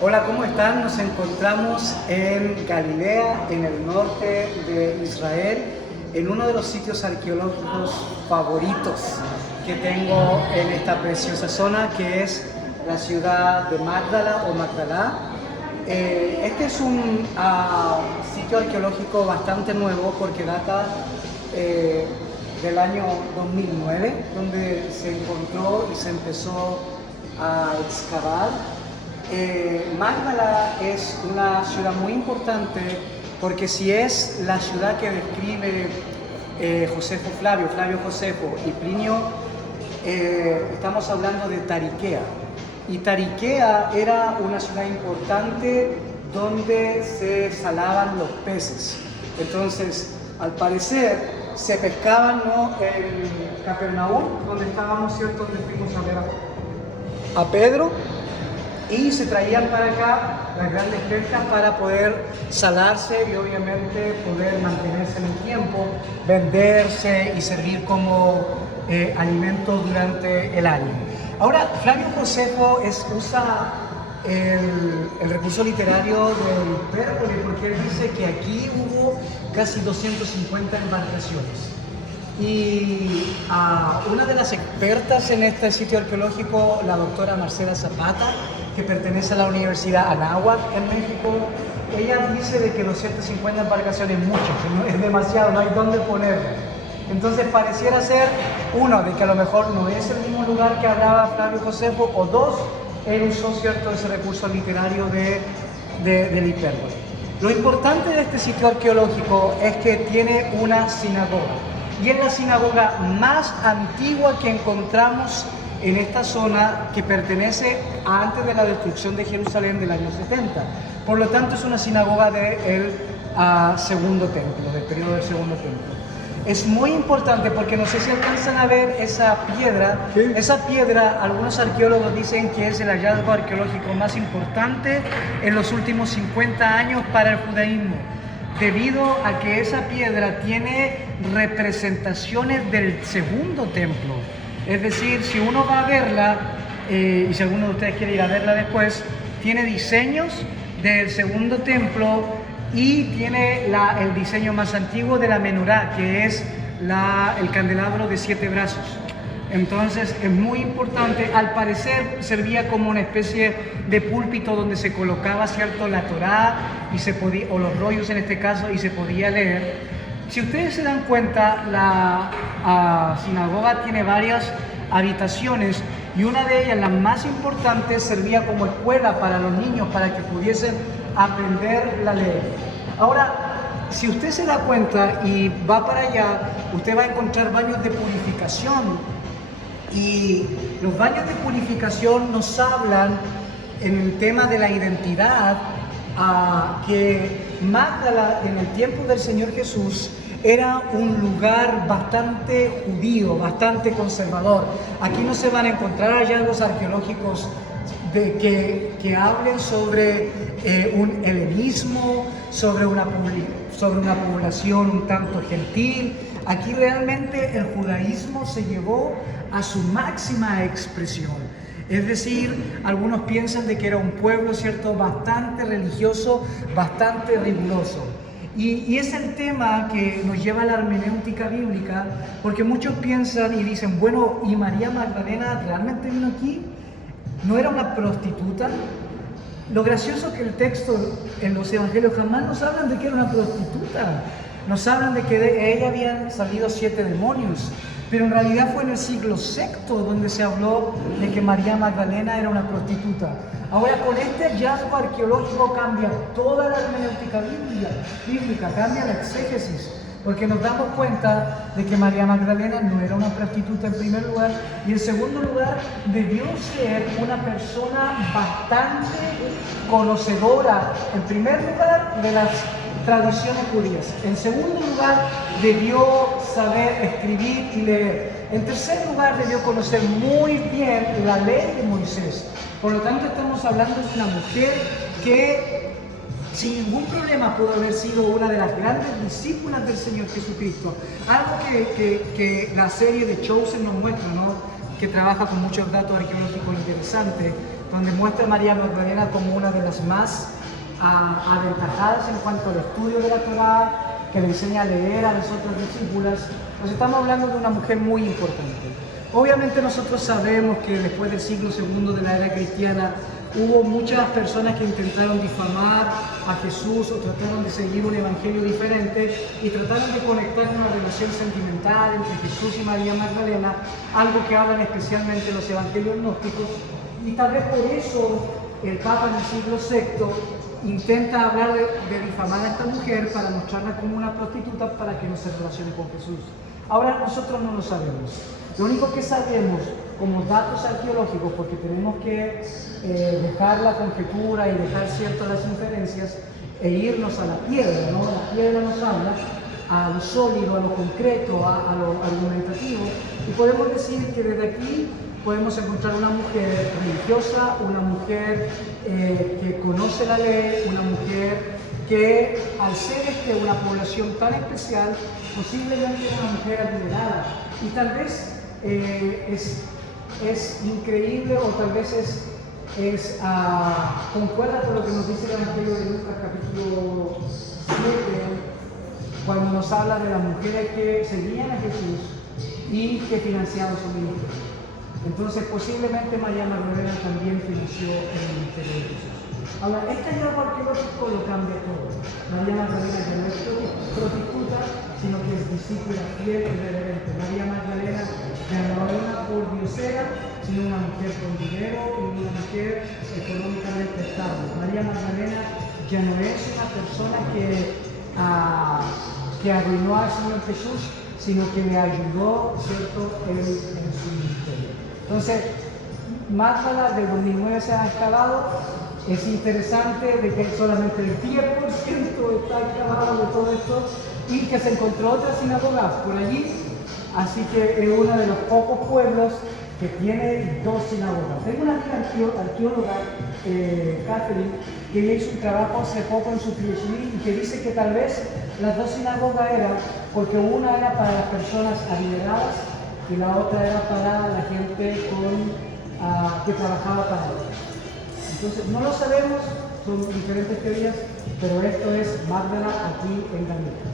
Hola, ¿cómo están? Nos encontramos en Galilea, en el norte de Israel, en uno de los sitios arqueológicos favoritos que tengo en esta preciosa zona, que es la ciudad de Magdala o Magdalá. Este es un sitio arqueológico bastante nuevo porque data del año 2009, donde se encontró y se empezó a excavar. Magdala es una ciudad muy importante porque si es la ciudad que describe Flavio Josefo y Plinio, estamos hablando de Tariquea. Y Tariquea era una ciudad importante donde se salaban los peces. Entonces, al parecer, se pescaban, ¿no?, en Capernaum, donde estábamos, ¿cierto?, donde fuimos a ver a Pedro, y se traían para acá las grandes pescas para poder salarse y obviamente poder mantenerse en el tiempo, venderse y servir como alimento durante el año. Ahora, Flavio Josefo usa el recurso literario del hipérbole porque él dice que aquí hubo casi 250 embarcaciones. Y una de las expertas en este sitio arqueológico, la doctora Marcela Zapata, que pertenece a la Universidad Anáhuac en México, ella dice de que 250 embarcaciones es mucho, es demasiado, no hay dónde ponerlo. Entonces pareciera ser, uno, de que a lo mejor no es el mismo lugar que hablaba Flavio Josefo, o dos, él usó, cierto, ese recurso literario del hipérbole. Lo importante de este sitio arqueológico es que tiene una sinagoga. Y es la sinagoga más antigua que encontramos en esta zona, que pertenece a antes de la destrucción de Jerusalén del año 70. Por lo tanto, es una sinagoga del segundo templo, del periodo del segundo templo. Es muy importante porque no sé si alcanzan a ver esa piedra. ¿Sí? Esa piedra, algunos arqueólogos dicen que es el hallazgo arqueológico más importante en los últimos 50 años para el judaísmo, debido a que esa piedra tiene representaciones del segundo templo. Es decir, si uno va a verla, y si alguno de ustedes quiere ir a verla después, tiene diseños del segundo templo y tiene el diseño más antiguo de la menorá, que es el candelabro de 7 brazos. Entonces es muy importante. Al parecer servía como una especie de púlpito donde se colocaba, ¿cierto?, la Torá y o los rollos en este caso, y se podía leer. Si ustedes se dan cuenta, la sinagoga tiene varias habitaciones y una de ellas, la más importante, servía como escuela para los niños para que pudiesen aprender la ley. Ahora, si usted se da cuenta y va para allá, usted va a encontrar baños de purificación. Y los baños de purificación nos hablan en el tema de la identidad, que Magdala en el tiempo del Señor Jesús era un lugar bastante judío, bastante conservador. Aquí no se van a encontrar hallazgos arqueológicos que hablen sobre un helenismo, sobre una población un tanto gentil. Aquí realmente el judaísmo se llevó a su máxima expresión. Es decir, algunos piensan de que era un pueblo, ¿cierto?, bastante religioso, bastante riguroso. Y es el tema que nos lleva a la hermenéutica bíblica, porque muchos piensan y dicen, bueno, ¿y María Magdalena realmente vino aquí? ¿No era una prostituta? Lo gracioso es que el texto en los evangelios jamás nos hablan de que era una prostituta. Nos hablan de que de ella habían salido 7 demonios, pero en realidad fue en el siglo VI donde se habló de que María Magdalena era una prostituta. Ahora, con este hallazgo arqueológico cambia toda la hermenéutica bíblica, cambia la exégesis, porque nos damos cuenta de que María Magdalena no era una prostituta en primer lugar, y en segundo lugar debió ser una persona bastante conocedora, en primer lugar, de las tradiciones judías. En segundo lugar, debió saber escribir y leer. En tercer lugar, debió conocer muy bien la ley de Moisés. Por lo tanto, estamos hablando de una mujer que sin ningún problema pudo haber sido una de las grandes discípulas del Señor Jesucristo. Algo que la serie de Chosen nos muestra, ¿no?, que trabaja con muchos datos arqueológicos interesantes, donde muestra a María Magdalena como una de las más aventajadas en cuanto al estudio de la Torá, que le enseña a leer a las otras discípulas. Nos estamos hablando de una mujer muy importante. Obviamente nosotros sabemos que después del siglo II de la era cristiana hubo muchas personas que intentaron difamar a Jesús o trataron de seguir un evangelio diferente y trataron de conectar una relación sentimental entre Jesús y María Magdalena, algo que hablan especialmente los evangelios gnósticos, y tal vez por eso el Papa en el siglo VI intenta hablar de difamar a esta mujer para mostrarla como una prostituta para que no se relacione con Jesús. Ahora nosotros no lo sabemos. Lo único que sabemos como datos arqueológicos, porque tenemos que dejar la conjetura y dejar ciertas las inferencias e irnos a la piedra, ¿no? La piedra nos habla a lo sólido, a lo concreto, a lo argumentativo, y podemos decir que desde aquí podemos encontrar una mujer religiosa, una mujer que conoce la ley, una mujer que al ser una población tan especial, posiblemente una mujer adinerada, y tal vez es increíble o tal vez concuerda con lo que nos dice el Evangelio de Lucas capítulo 7, cuando nos habla de las mujeres que seguían a Jesús y que financiaban su ministerio. Entonces posiblemente María Magdalena también financió el ministerio de Jesús. Ahora, este hallazgo arqueológico lo cambia todo. María Magdalena ya no es prostituta, sino que es discípula fiel y reverente. María Magdalena ya no es una pordiosera, sino una mujer con dinero y una mujer económicamente estable. María Magdalena ya no es una persona que arruinó al Señor Jesús, sino que le ayudó, ¿cierto?, en su ministerio. Entonces, Mágdala del 2009 se ha excavado. Es interesante de que solamente el 10% está excavado de todo esto y que se encontró otra sinagoga por allí, así que es uno de los pocos pueblos que tiene dos sinagogas. Tengo una amiga arqueóloga, Catherine, que hizo un trabajo hace poco en su PhD y que dice que tal vez las dos sinagogas eran porque una era para las personas adineradas y la otra era para la gente que trabajaba para ellos. Entonces, no lo sabemos, son diferentes teorías, pero esto es Mágdala aquí en Galicia.